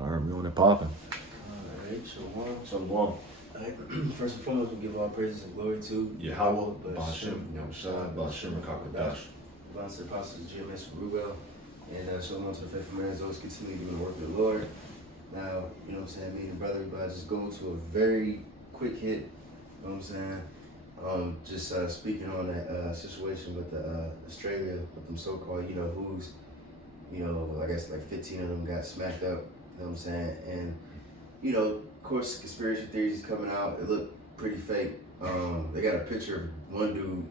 All right, we on it popping. Alright, Shalom. Shalom. Alright, first and foremost, we give all praises and glory to Yahweh, Ba'ashem, Yahushua, Ba'ashem, Rakakadash. Blessed to the apostles GMS Rubel, and shalom to the faithful men, those continue doing the work of the Lord. Now, you know what I'm saying, me and brother, everybody just go to a very quick hit, you know what I'm saying? Just speaking on that situation with the Australia, with them so-called, who's, I guess like 15 of them got smacked up, you know what I'm saying? And, of course, conspiracy theories is coming out. It looked pretty fake. They got a picture of one dude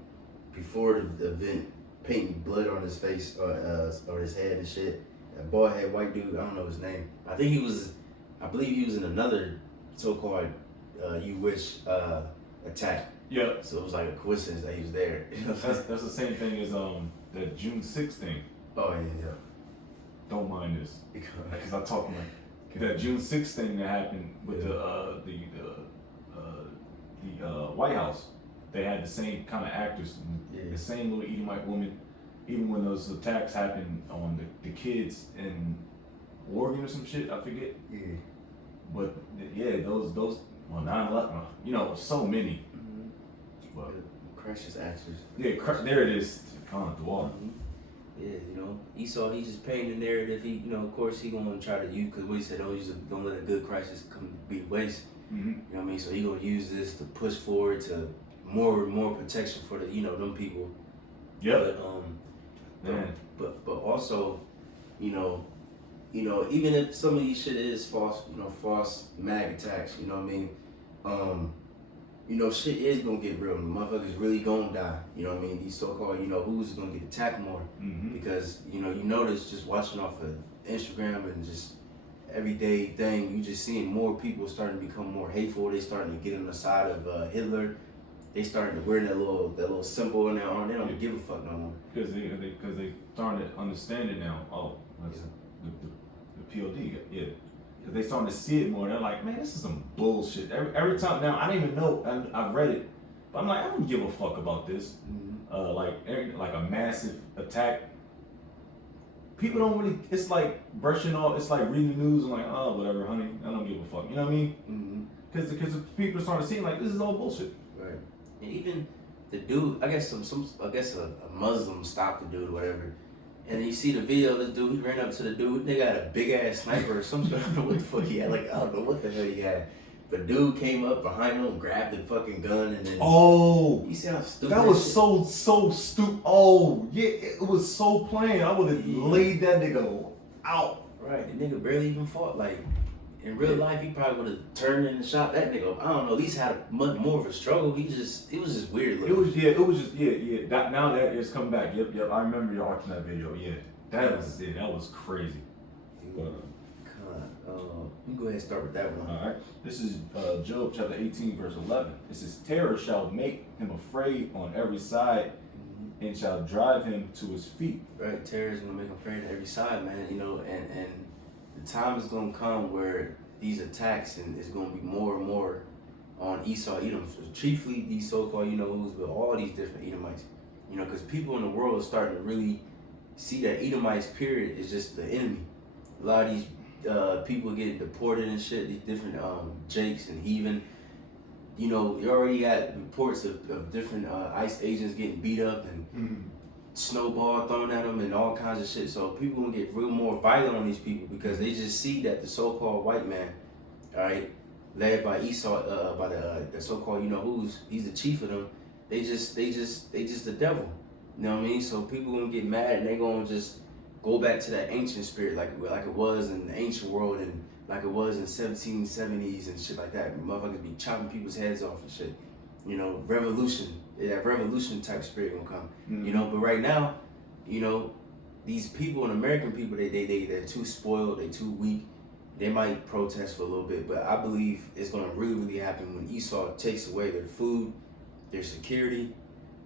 before the event painting blood on his face or his head and shit. That bald head white dude, I don't know his name. I believe he was in another so-called You Wish attack. Yeah. So it was like a coincidence that he was there. That's the same thing as the June 6th thing. Oh yeah. Don't mind this because I'm talking like that June 6th thing that happened with the White House. They had the same kind of actors, the same little Edomite woman. Even when those attacks happened on the kids in Oregon or some shit, I forget. Yeah. But yeah, those 9/11, so many. Mm-hmm. But precious actors. Yeah, there it is. Gone through all. Mm-hmm. Yeah, Esau, he just painting the narrative. He, of course, he gonna try to use, because what he said, don't let a good crisis come be waste. Mm-hmm. You know what I mean? So he gonna use this to push forward to more and more protection for the, them people. Yeah. But also, even if some of these shit is false, false mag attacks, you know what I mean? Shit is gonna get real. Motherfuckers really gonna die. You know what I mean? These so-called, who's gonna get attacked more. Mm-hmm. Because, you notice just watching off of Instagram and just everyday thing, you just seeing more people starting to become more hateful. They starting to get on the side of Hitler. They starting to wear that little symbol in their arm. They don't give a fuck no more. Because they starting to understand it now. Oh, that's the POD. Yeah. Because they starting to see it more. They're like, man, this is some bullshit. Every time now, I don't even know. I've read it, but I'm like, I don't give a fuck about this. Mm-hmm. Like a massive attack. People don't really. It's like brushing off. It's like reading the news and like, oh, whatever, honey. I don't give a fuck. You know what I mean? Because people are starting to see like this is all bullshit. Right. And even the dude, I guess a Muslim stopped the dude or whatever. And you see the video of this dude, he ran up to the dude, they got a big ass sniper or something. I don't know what the fuck he had, I don't know what the hell he had. But dude came up behind him, grabbed the fucking gun, and then you see how stupid that was so stupid. Oh yeah, it was so plain. I would have laid that nigga out. Right, the nigga barely even fought. Like in real life, he probably would have turned in and shot that nigga. I don't know. At least had a much more of a struggle. It was just weird. It was just now that it's come back. Yep. I remember you watching that video. Yeah, that was crazy. You go ahead and start with that one. All right. This is Job chapter 18, verse 11. It says, "Terror shall make him afraid on every side, and shall drive him to his feet." Right, terror is gonna make him afraid on every side, man. And the time is gonna come where these attacks and it's gonna be more and more on Esau, Edom, chiefly these so-called, who's with all these different Edomites. Because people in the world are starting to really see that Edomites, period, is just the enemy. A lot of these people getting deported and shit, these different Jakes and heathen. You already got reports of different ICE agents getting beat up and snowball thrown at them and all kinds of shit. So people gonna get real more violent on these people because they just see that the so-called white man, all right, led by Esau, by the so-called, he's the chief of them. They just the devil. You know what I mean? So people gonna get mad and they gonna just go back to that ancient spirit like it was in the ancient world and like it was in 1770s and shit like that. Motherfuckers be chopping people's heads off and shit. Revolution. That revolution type spirit gonna come. But right now, these people and American people, they're too spoiled, they're too weak. They might protest for a little bit, but I believe it's gonna really, really happen when Esau takes away their food, their security,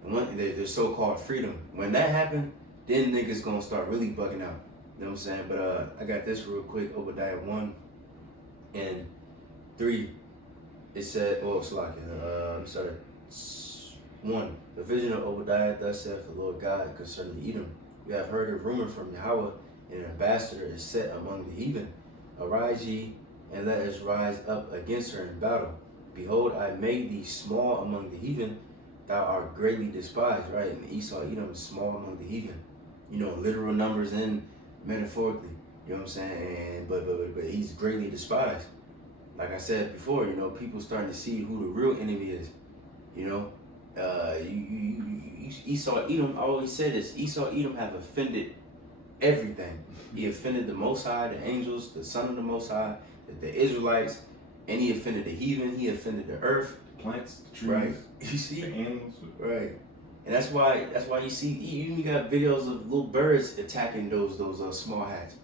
and their so-called freedom. When that happens, then niggas gonna start really bugging out. You know what I'm saying? But I got this real quick, Obadiah 1 and 3. It said, sorry. 1. The vision of Obadiah, thus saith the Lord God concerning Edom. We have heard a rumor from Yahweh, and an ambassador is set among the heathen. Arise ye, and let us rise up against her in battle. Behold, I made thee small among the heathen, thou art greatly despised, right? And Esau, Edom is small among the heathen. You know, literal numbers and metaphorically. You know what I'm saying? And but he's greatly despised. Like I said before, you know, people starting to see who the real enemy is. You know, Esau, Edom. I always said this: Esau, Edom have offended everything. He offended the Most High, the angels, the Son of the Most High, the Israelites, and he offended the heathen. He offended the earth, The plants, the trees, right? You see, the animals. right? And that's why you see you even got videos of little birds attacking those small hats.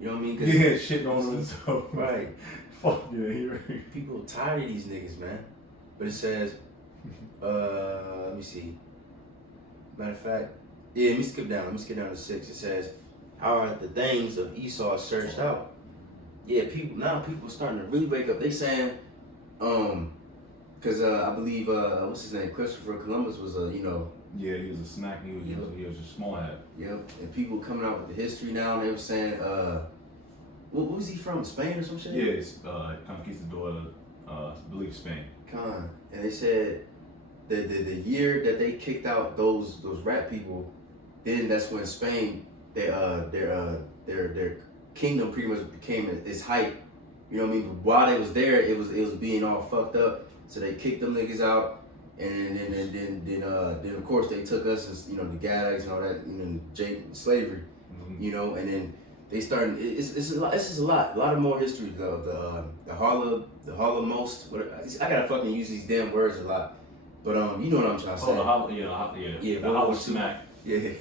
You know what I mean? Yeah, shitting on them. So Right. Fuck yeah, you're right. People are tired of these niggas, man. But it says, let me see. Matter of fact, yeah, let me skip down to 6. It says, how are the things of Esau searched out? Yeah, people starting to really wake up. They saying, because I believe, what's his name? Christopher Columbus was Yeah, he was a snack. He was a small hat. Yep. And people coming out with the history now, and they were saying, what was he from? Spain or some shit? Yeah, it's Conquistador, I believe Spain. And they said the year that they kicked out those rap people, then that's when Spain their kingdom pretty much became its height. You know what I mean? But while they was there, it was being all fucked up. So they kicked them niggas out, and then of course they took us as the gags and all that, slavery, Mm-hmm. and then they started. It's just a lot of more history though. The Holocaust. I gotta fucking use these damn words a lot, but you know what I'm trying to say. The Hollow Smack. Yeah,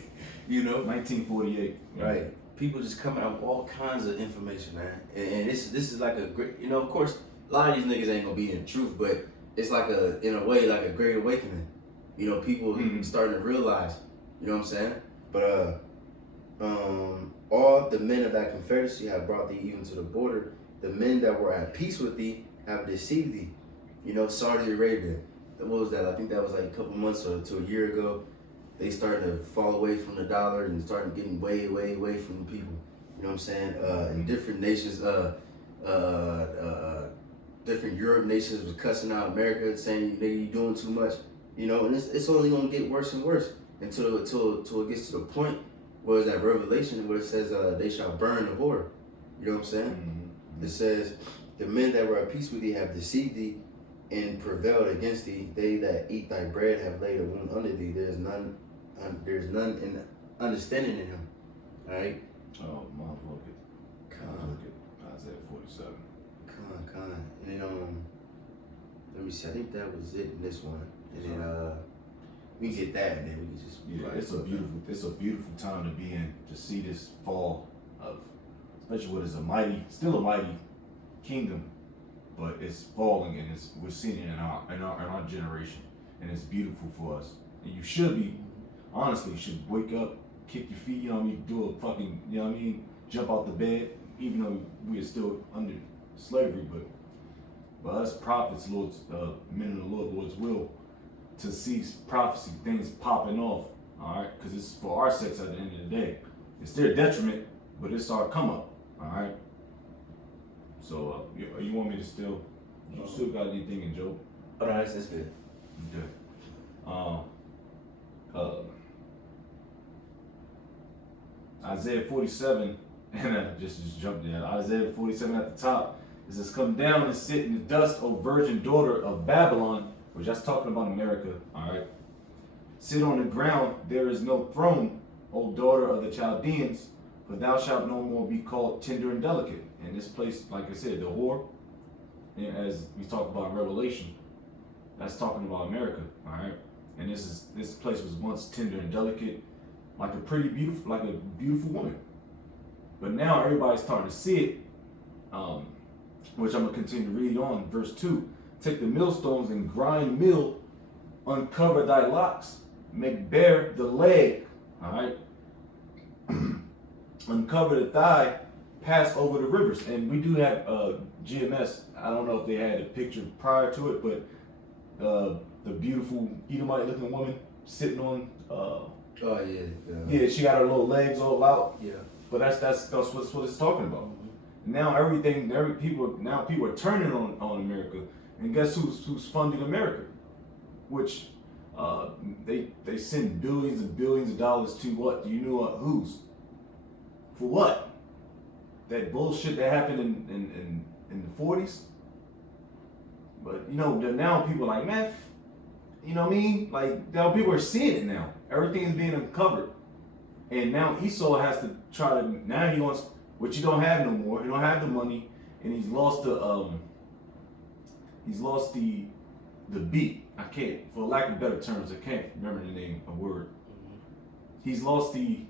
1948. Right. People just coming out with all kinds of information, man. And this is like a great, of course, a lot of these niggas ain't gonna be in the truth, but it's like in a way, like a great awakening. People starting to realize, you know what I'm saying? But all the men of that confederacy have brought thee even to the border. The men that were at peace with thee have deceived thee. Saudi Arabia. What was that? I think that was like a couple months or to a year ago. They started to fall away from the dollar and started getting way, way away from the people. You know what I'm saying? In different nations, different Europe nations was cussing out America, saying, "Nigga, you doing too much." And it's only gonna get worse and worse until it gets to the point where it's that Revelation where it says, "They shall burn the whore." You know what I'm saying? Mm-hmm. It says, "The men that were at peace with thee have deceived thee and prevailed against thee. They that eat thy bread have laid a wound under thee. There's none in understanding in him." All right. Oh, mom, look at Isaiah 47. And then let me see. I think that was it in this one. And then we can get that, and then we can just it's a beautiful time to be in, to see this fall of, especially what is still a mighty kingdom, but it's falling, and we're seeing it in our generation, and it's beautiful for us. And you should wake up, kick your feet, do a fucking, jump out the bed, even though we are still under slavery, but us prophets, men of the Lord's will, to see prophecy, things popping off, all right? Because it's for our sakes at the end of the day. It's their detriment, but it's our come up, all right? So, you want me to still got anything in Job? Oh, no, that's good. Okay. Isaiah 47, and I just jumped in. Isaiah 47 at the top. It says, "Come down and sit in the dust, O virgin daughter of Babylon," which that's talking about America, all right? "Sit on the ground, there is no throne, O daughter of the Chaldeans, for thou shalt no more be called tender and delicate." And this place, like I said, the whore, as we talked about in Revelation, that's talking about America, all right? And this place was once tender and delicate, like a beautiful woman. But now everybody's starting to see it, which I'm gonna continue to read on, verse 2. "Take the millstones and grind mill, uncover thy locks, make bare the leg," all right? "Uncover the thigh, pass over the rivers." And we do have GMS. I don't know if they had a picture prior to it, but the beautiful Edomite looking woman sitting on Oh yeah. yeah, she got her little legs all out. Yeah. But that's what it's talking about. now people are turning on America, and guess who's funding America? Which they send billions and billions of dollars to what? Do you know what? Who's? For what? That bullshit that happened in the 40s. But you know, now people are like, man, you know what I mean? Like now people are seeing it now. Everything is being uncovered. And now Esau has to try to, now he wants, which he don't have no more. He don't have the money, and he's lost the beat. I can't, for lack of better terms, I can't remember the name, a word. He's lost the,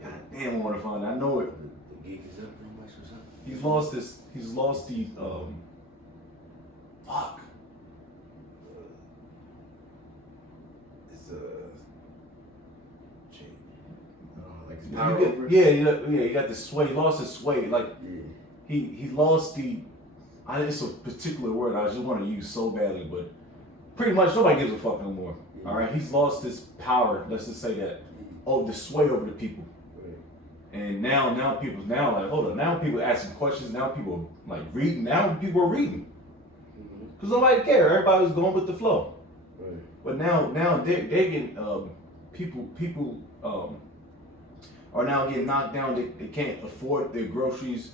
God damn, I want to find it. I know it. The gig is up pretty much or something. He's lost the, fuck. It's like his power over. You got the sway. He lost his sway. Like Yeah. he lost the. It's a particular word I just want to use so badly, but pretty much nobody gives a fuck no more. Yeah. All right, he's lost his power. Let's just say that. Oh, the sway over the people. Right. And now people like, hold on. Now people asking questions. Now people like reading. Now people are reading because nobody care. Everybody was going with the flow. Right. But now they getting people are now getting knocked down. They can't afford their groceries.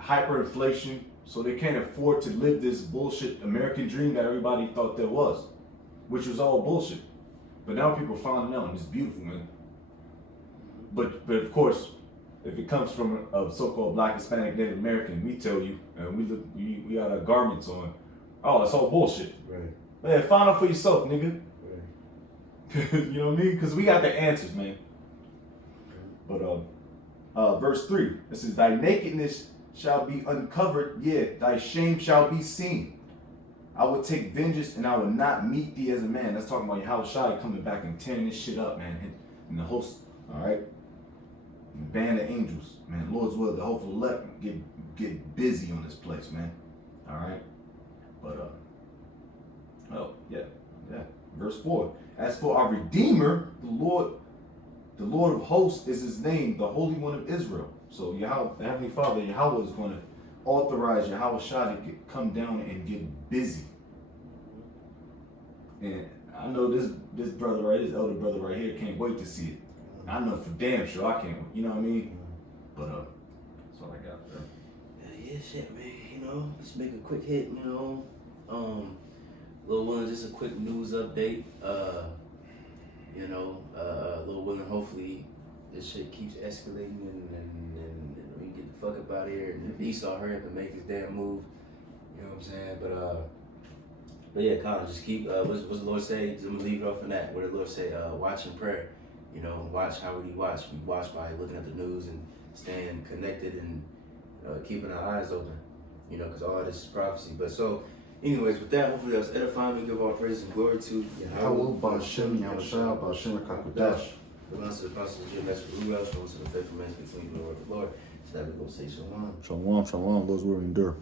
Hyperinflation, so they can't afford to live this bullshit American dream that everybody thought there was, which was all bullshit. But now people finding out, and it's beautiful, man. But of course, if it comes from a so-called Black, Hispanic, Native American, we tell you, and we got our garments on. Oh, that's all bullshit. Right. Man, find out for yourself, nigga. Right. You know what I mean? Because we got the answers, man. But verse 3, it says, "Thy nakedness shall be uncovered, yea, thy shame shall be seen. I will take vengeance, and I will not meet thee as a man." That's talking about Yahushua coming back and tearing this shit up, man. And the host, all right, and the band of angels, man. Lord's will, the hopeful elect get busy on this place, man. All right, but Verse 4. As for our Redeemer, the Lord of hosts is his name, the Holy One of Israel. So Yahweh, the Heavenly Father, Yahweh is going to authorize Yahushua to come down and get busy. And I know this brother right, this elder brother right here can't wait to see it. I know for damn sure I can't. You know what I mean? But that's all I got there. Yeah, shit, man. You know, just make a quick hit. You know, Lil Willing, just a quick news update. Lil Willing, hopefully this shit keeps escalating and we get the fuck up out of here. And if Esau hurry up and make his damn move, you know what I'm saying? But yeah, Colin, just keep, what's the Lord say? I'm gonna leave it off on that. What the Lord say? Watch in prayer. You know, watch. How would he watch? We watch by looking at the news and staying connected and keeping our eyes open. You know, because all this is prophecy. But so, anyways, with that, hopefully that was edifying. We give all praise and glory to Yahweh, Ba'ashem, Yahushua, Ba'ashem, Kakudash. The last of the apostles, Jim, that's for who else? To the faithful man, continue to the word of the Lord. So that we go say shalom. Shalom, shalom, those will endure.